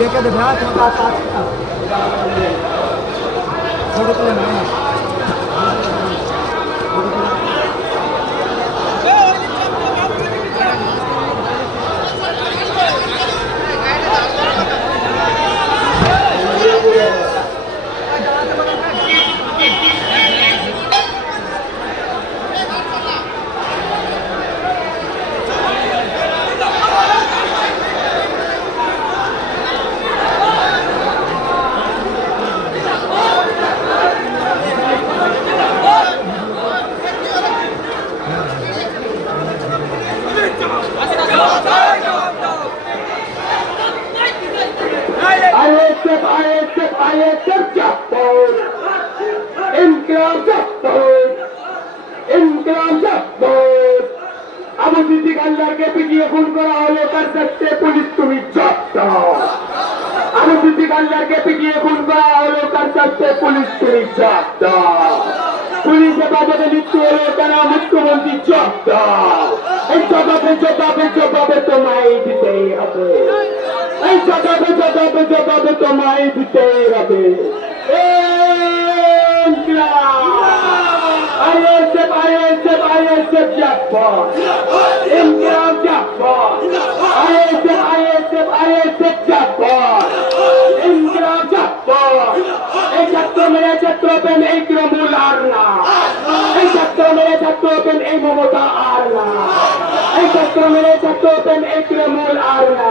দেখে দেবে হ্যাঁ তোমার কাজ কাজ ফটো তুলে নেয় ISF Japur, Inkram Japur, Inkram Japur. Abu Siddique अल्लाह के पिटिए खून करा हलो कर सकते पुलिस तुम जब्त अबू सिद्दीक अल्लाह के पिटिए खून करा हलो कर सकते पुलिस तुम जब्त पुलिस हेफाजতে মৃত্যু হলো কেন মুখ্যমন্ত্রী জব্দ এই জবাবে তোমায় দিতেই হবে এই জবাবে তোমায় দিতেই হবে ISF Japur Inkram Japur ISF Japur Inkram Japur এই ছাত্র মেরে ছাত্র পেন এই তৃণমূল আর না এই ছাত্র মেরে ছাত্র পেন এই মমতা আর না এই ছাত্র মেরে ছাত্র পেন এই তৃণমূল আর না